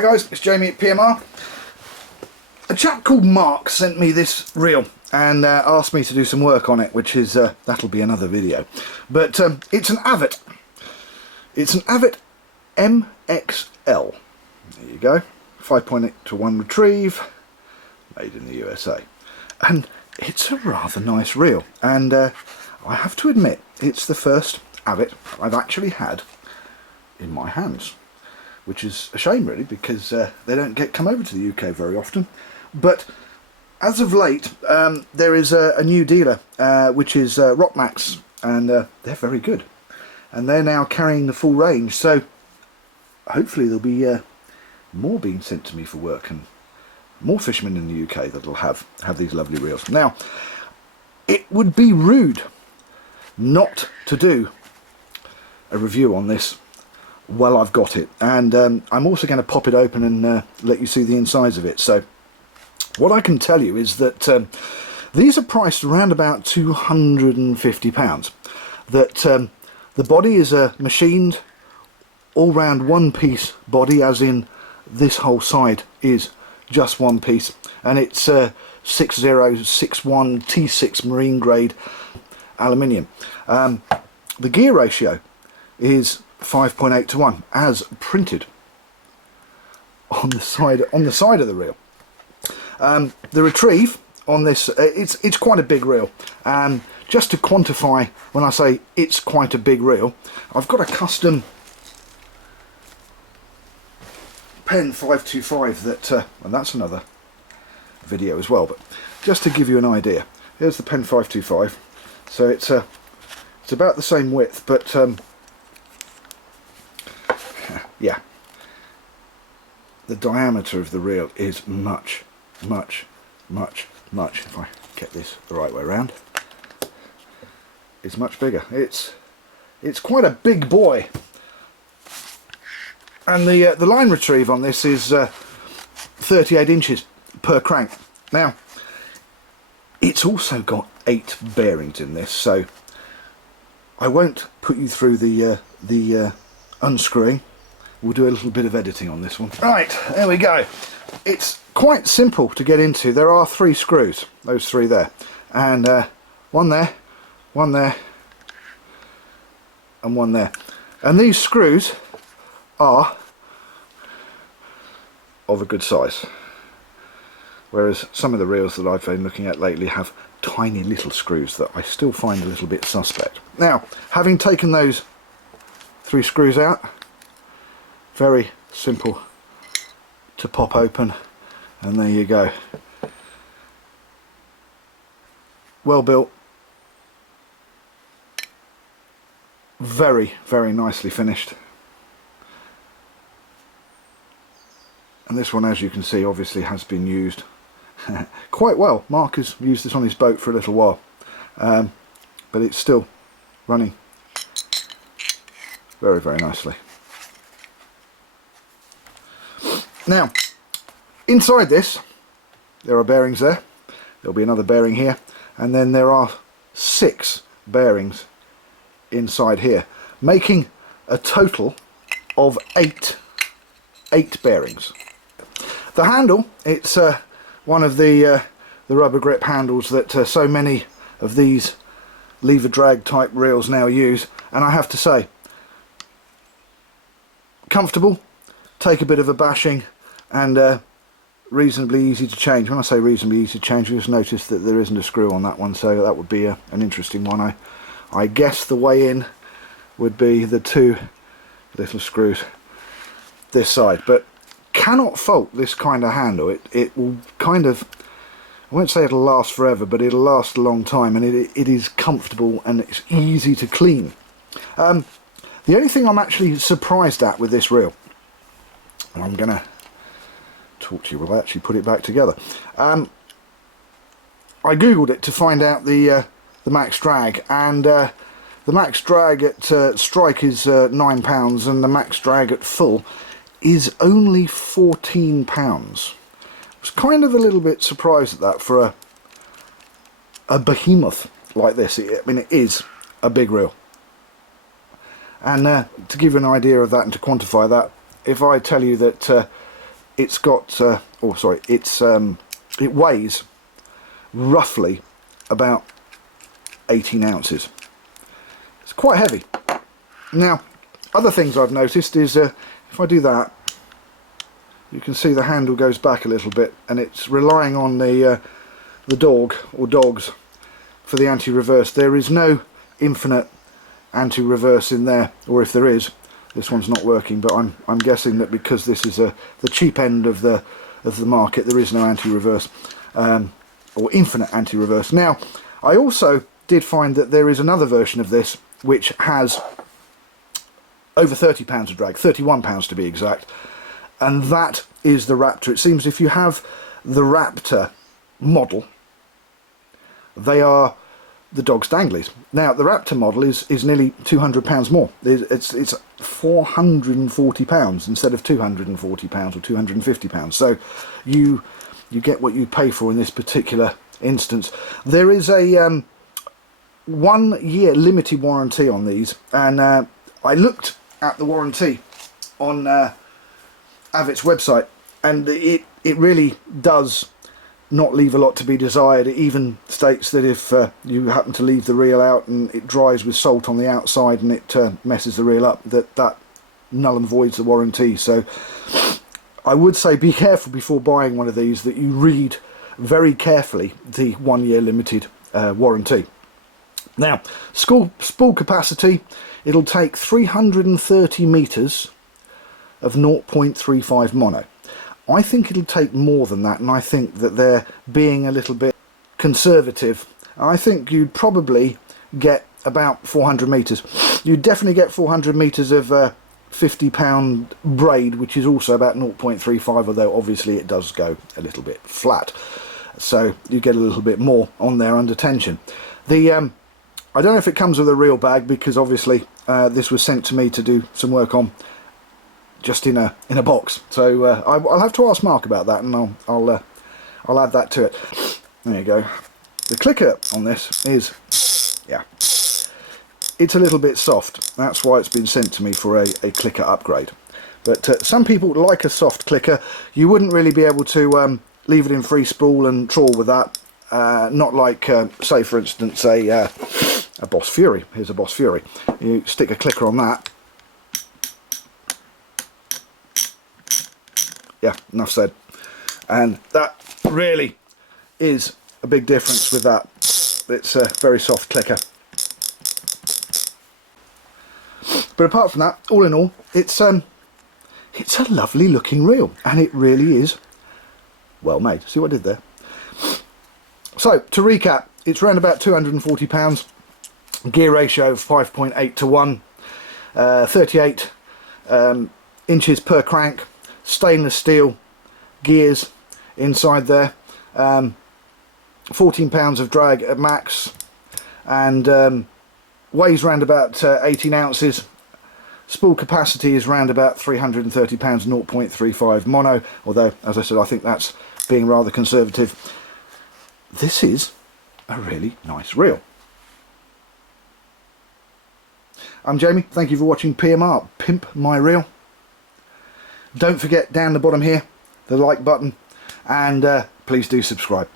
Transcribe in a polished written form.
Hi guys, it's Jamie at PMR. A chap called Mark sent me this reel and asked me to do some work on it, which is, that'll be another video. But it's an Avet. It's an Avet MXL. There you go. 5.8 to 1 retrieve, made in the USA. And it's a rather nice reel. And I have to admit, it's the first Avet I've actually had in my hands. Which is a shame really, because they don't come over to the UK very often. But as of late, there is a new dealer, which is Rockmax, and they're very good. And they're now carrying the full range, so hopefully there'll be more being sent to me for work, and more fishermen in the UK that'll have these lovely reels. Now, it would be rude not to do a review on this while I've got it, and I'm also going to pop it open and let you see the insides of it. So what I can tell you is that these are priced around about £250. That the body is a machined all round one piece body, as in this whole side is just one piece, and it's 6061 T6 marine grade aluminium. The gear ratio is 5.8 to 1 as printed on the side of the reel. The retrieve on this, it's quite a big reel. Just to quantify when I say it's quite a big reel, I've got a custom pen 525 that, and that's another video as well, but just to give you an idea, here's the pen 525. So it's about the same width, but yeah, the diameter of the reel is much, if I get this the right way around, is much bigger. It's quite a big boy, and the line retrieve on this is 38 inches per crank. Now, it's also got 8 bearings in this, so I won't put you through the unscrewing. We'll do a little bit of editing on this one. Right, there we go. It's quite simple to get into. There are 3 screws, those 3 there, and one there, and one there. And these screws are of a good size, whereas some of the reels that I've been looking at lately have tiny little screws that I still find a little bit suspect. Now, having taken those 3 screws out, very simple to pop open, and there you go. Well built, very nicely finished. And this one, as you can see, obviously has been used quite well. Mark has used this on his boat for a little while, but it's still running very nicely. Now, inside this, there are bearings there. There'll be another bearing here, and then there are 6 bearings inside here, making a total of 8 bearings. The handle, it's one of the rubber grip handles that so many of these lever drag type reels now use, and I have to say, comfortable, take a bit of a bashing, and reasonably easy to change. When I say reasonably easy to change, I just noticed that there isn't a screw on that one, so that would be an interesting one. I guess the way in would be the 2 little screws this side, but cannot fault this kind of handle. It will kind of, I won't say it'll last forever, but it'll last a long time, and it is comfortable and it's easy to clean. The only thing I'm actually surprised at with this reel, and I'm going to talk to you while I actually put it back together. I googled it to find out the max drag, and the max drag at strike is £9, and the max drag at full is only £14. I was kind of a little bit surprised at that for a behemoth like this. I mean, it is a big reel. And to give you an idea of that and to quantify that, if I tell you that it's got, oh sorry, it weighs roughly about 18 ounces. It's quite heavy. Now, other things I've noticed is if I do that, you can see the handle goes back a little bit, and it's relying on the dog or dogs for the anti-reverse. There is no infinite anti-reverse in there, or if there is, this one's not working. But I'm guessing that because this is the cheap end of the market, there is no anti-reverse or infinite anti-reverse. Now, I also did find that there is another version of this which has over 30 pounds of drag, 31 pounds to be exact, and that is the Raptor. It seems if you have the Raptor model, they are the dog's danglies. Now the Raptor model is nearly 200 pounds more. It's 440 pounds instead of 240 pounds or 250 pounds. So you get what you pay for in this particular instance. There is a 1 year limited warranty on these, and I looked at the warranty on Avet's website, and it really does not leave a lot to be desired. It even states that if you happen to leave the reel out and it dries with salt on the outside and it messes the reel up, that null and voids the warranty. So I would say be careful before buying one of these, that you read very carefully the 1 year limited warranty. Now, spool capacity, it'll take 330 meters of 0.35 mono. I think it'll take more than that, and I think that they're being a little bit conservative. I think you'd probably get about 400 meters. You'd definitely get 400 meters of 50-pound braid, which is also about 0.35, although obviously it does go a little bit flat, so you get a little bit more on there under tension. I don't know if it comes with a reel bag, because obviously this was sent to me to do some work on just in a box, so I'll have to ask Mark about that, and I'll add that to it. There you go. The clicker on this is, yeah, it's a little bit soft. That's why it's been sent to me for a clicker upgrade. But some people like a soft clicker. You wouldn't really be able to leave it in free spool and trawl with that. Not like, say for instance, a Boss Fury. Here's a Boss Fury. You stick a clicker on that. Yeah, enough said. And that really is a big difference with that. It's a very soft clicker. But apart from that, all in all, it's a lovely looking reel, and it really is well made. See what I did there? So to recap, it's around about 240 pounds, gear ratio of 5.8 to 1, 38 inches per crank, stainless steel gears inside there, 14 pounds of drag at max, and weighs around about 18 ounces. Spool capacity is around about 330 pounds, 0.35 mono, although as I said, I think that's being rather conservative. This is a really nice reel. I'm Jamie, thank you for watching PMR, Pimp My Reel. Don't forget down the bottom here, the like button, and please do subscribe.